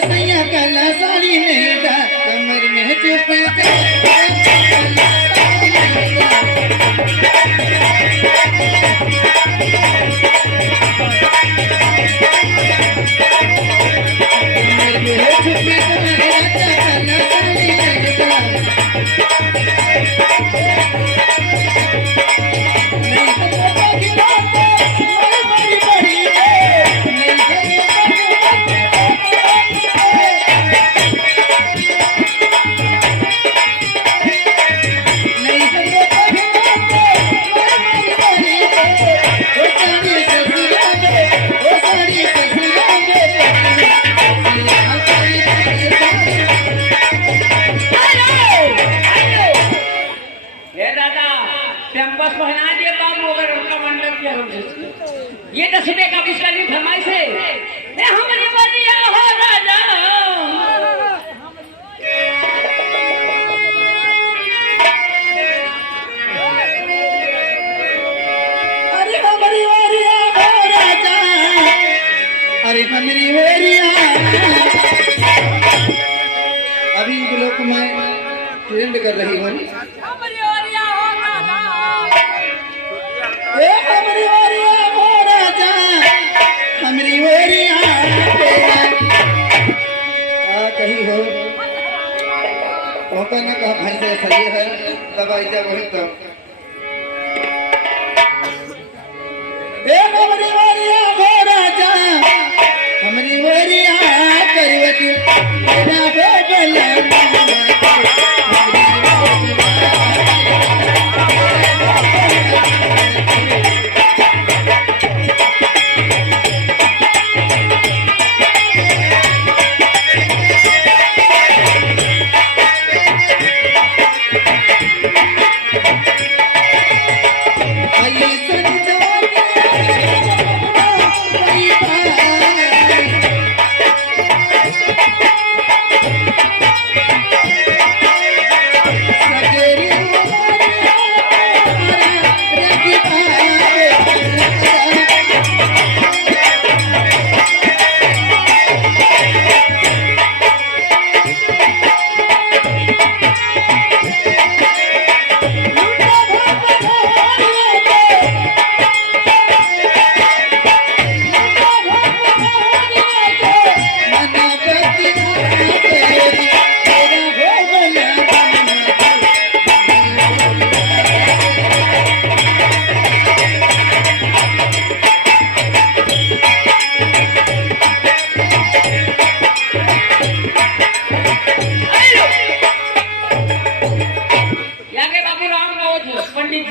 सैया कला साड़ी नहीं दा कमर में चुप ये दसवें का पिछली फरमाइश है हमारी बलिया हो राजा अरे हमारी वरिया हो राजा अरे हमारी वरिया अभी इनको लोग मैं ट्रेंड कर रही हूँ हमारी वरिया हो राजा हमारी वरिया कहीं हो होता ना कहा भाई से सही है दवाई जब वही तो हमारी वरिया हो राजा हमारी वरिया करवटी मेरा बेगला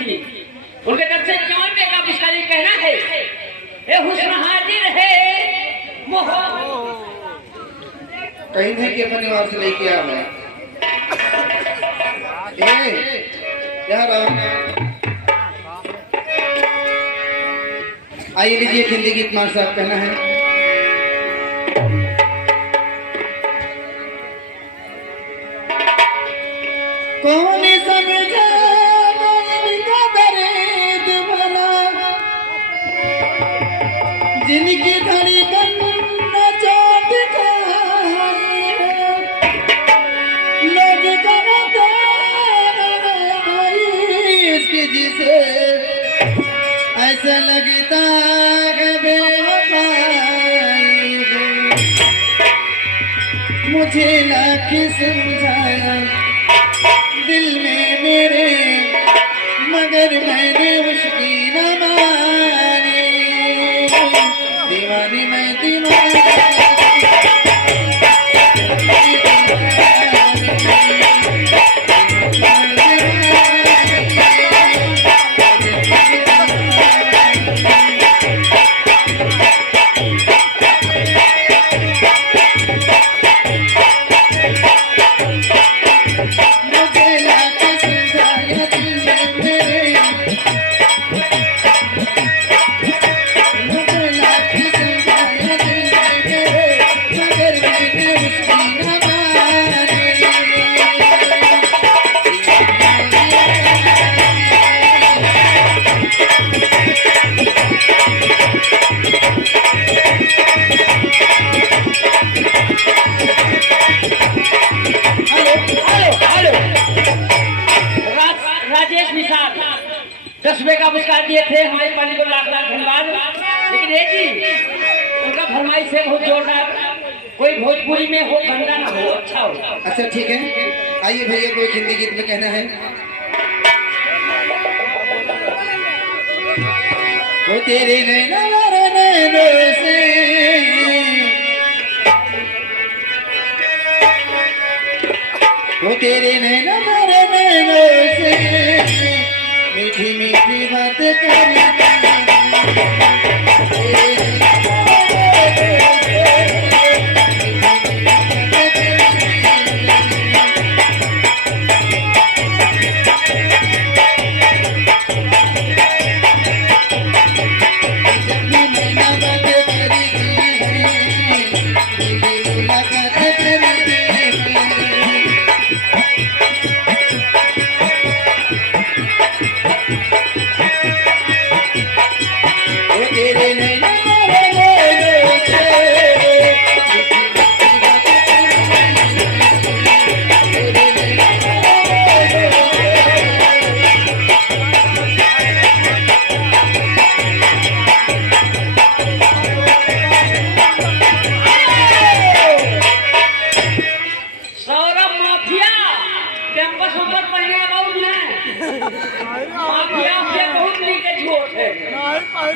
उनके तरफ से 94 का विस्तारित कहना है ए हुस्न हाजिर है कहीं नहीं कि अपने वहां से लेके आ मैं आइए लीजिए हिंदी गीत मार साहब कहना है कौन समझा जिनकी धड़कन न चाहती लोग इसकी जिसे ऐसा लगता है मुझे लाख समझाया दिल में मेरे मगर मैंने उसकी न मानी दीवानी मैं दीवानी किए थे हमारे पानी को लाख लाख धन्यवाद। लेकिन ये जी उनका फरमाइश है बहुत जोरदार, कोई भोजपुरी में हो, गंदा ना हो, अच्छा हो। अच्छा ठीक है, आइए भैया कोई हिंदी गीत में कहना है। वो तेरे नैनों से वो तेरे नैनों से मीठी मीठी बात करी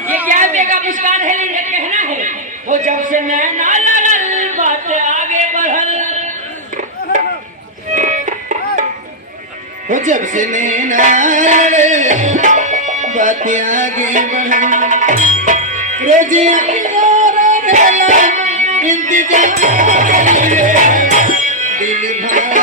ये क्या बेगा विस्तार है, ये कहना है वो जब से नैना लगल बात आगे बढ़ल, वो जब से नैना बात आगे बढ़ल, रोजी इंतजार दिल भाग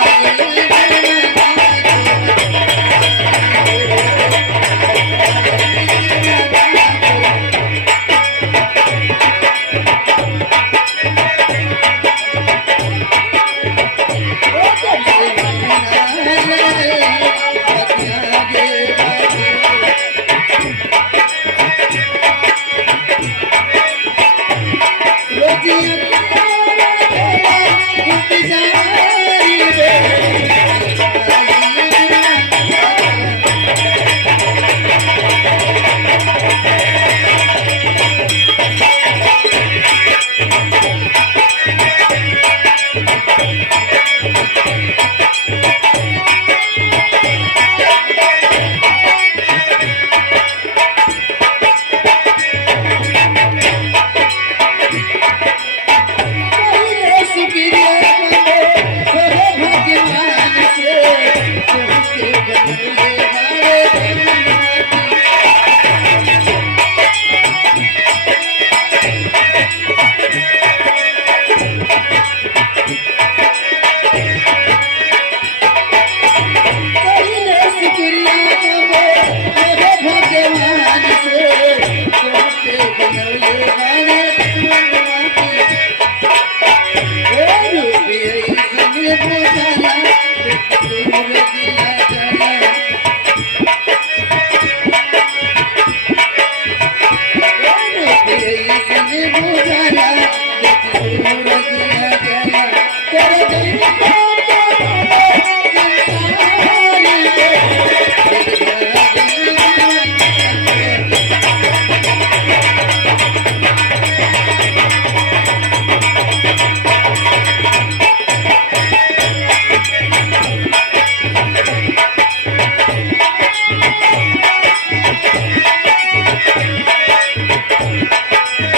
Thank you.